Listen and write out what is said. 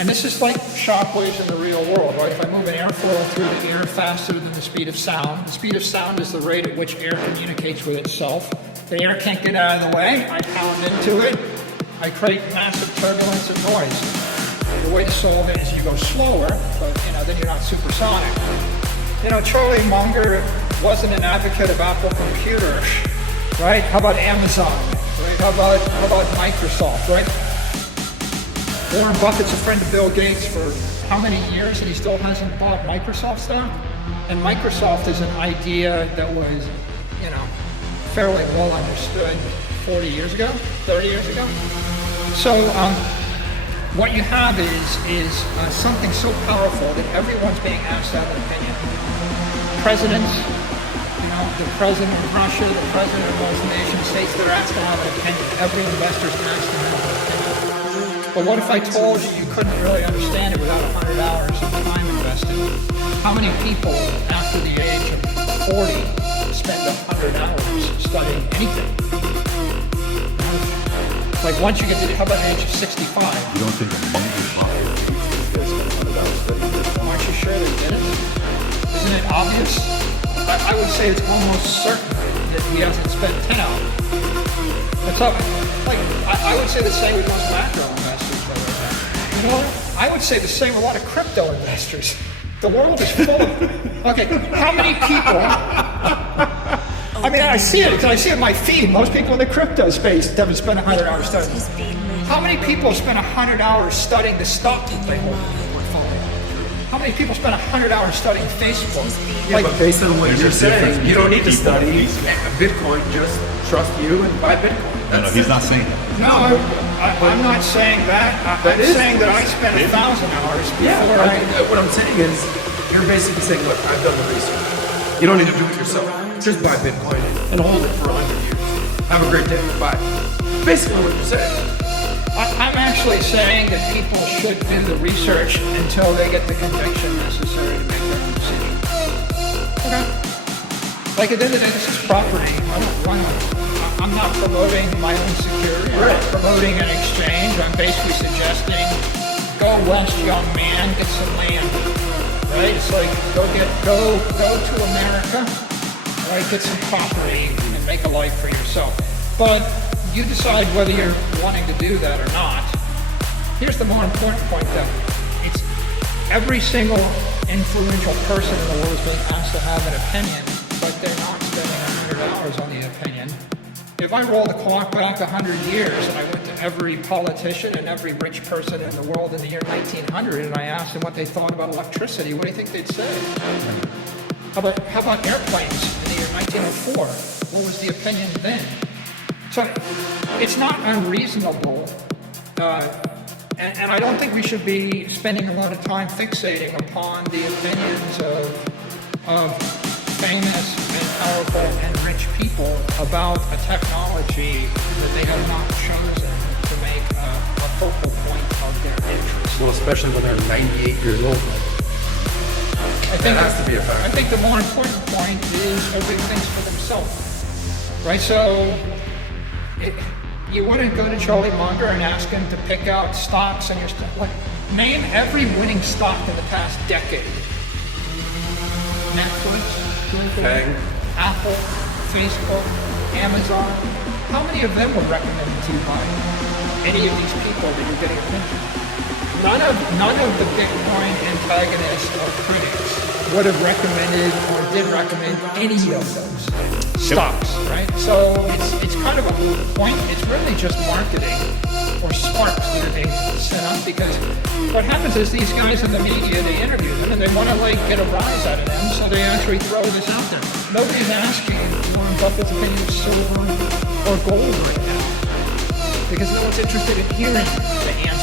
And this is like shockwaves in the real world, right? If I move an airfoil through the air faster than the speed of sound is the rate at which air communicates with itself. The air can't get out of the way. I pound into it. I create massive turbulence and noise. The way to solve it is you go slower, but then you're not supersonic. Charlie Munger wasn't an advocate of Apple computers, right? How about Amazon? Right? How about Microsoft, right? Warren Buffett's a friend of Bill Gates for how many years, and he still hasn't bought Microsoft stock? And Microsoft is an idea that was, fairly well understood 40 years ago, 30 years ago. So what you have is something so powerful that everyone's being asked to have an opinion. Presidents, the president of Russia, the president of most nation states, they're asked to have an opinion. Every investor's asked to have an opinion. But what if I told you couldn't really understand it without 100 hours of time invested? How many people after the age of 40 spend 100 hours studying anything? Like once you get to, how about the age of 65? You don't think a monk is popular? Aren't you sure they did it? Isn't it obvious? I would say it's almost certain that he hasn't spent 10 hours. It's up, I would say the same with most macro investors. I would say the same with a lot of crypto investors. The world is full of, okay, how many people, I see it because I see it in my feed. Most people in the crypto space haven't spent 100 hours studying. How many people spend 100 hours studying the stock that they hold in their portfolio? How many people spend 100 hours studying Facebook? Yeah, but based on what you're saying, you don't need to study Bitcoin. Just trust you and buy Bitcoin. No, he's not saying that. No, I'm not saying that. I'm saying that I spent 1,000 hours before what I'm saying is, you're basically saying, look, I've done the research. You don't need to do it yourself. Just buy Bitcoin and hold it for 100 years. Have a great day. Bye. Basically what you're saying. I'm actually saying that people should do the research until they get the conviction necessary to make their decision. Okay. Like at the end of the day, this is property. I'm not promoting my own security. I'm not promoting an exchange. I'm basically suggesting go west, young man, get some land. Right? It's like go to America, right? Get some property and make a life for yourself. But you decide whether you're wanting to do that or not. Here's the more important point though. It's every single influential person in the world is being asked to have an opinion, but they're not spending 100 hours on the opinion. If I roll the clock back 100 years and I went to every politician and every rich person in the world in the year 1900 and I asked them what they thought about electricity, what do you think they'd say? How about airplanes in the year 1904? What was the opinion then? So it's not unreasonable, and I don't think we should be spending a lot of time fixating upon the opinions of famous and powerful and rich people about a technology that they have not chosen to make a focal point of their interest. Well, especially when they're 98 years old. That has to be a fact. I think the more important point is everybody thinks for themselves, right? So you wouldn't go to Charlie Munger and ask him to pick out stocks and your stock. Like, name every winning stock in the past decade. Netflix, Google, Apple, Facebook, Amazon. How many of them were recommended to you by any of these people that you're getting attention? None of the Bitcoin antagonists or critics would have recommended or did recommend any of those stocks, right? So it's kind of a moot point. It's really just marketing or sparks that are being set up, because what happens is these guys in the media, they interview them and they want to get a rise out of them, so they actually throw this out there. Nobody's asking Warren Buffett's opinion of silver or gold right now, because no one's interested in hearing the answer.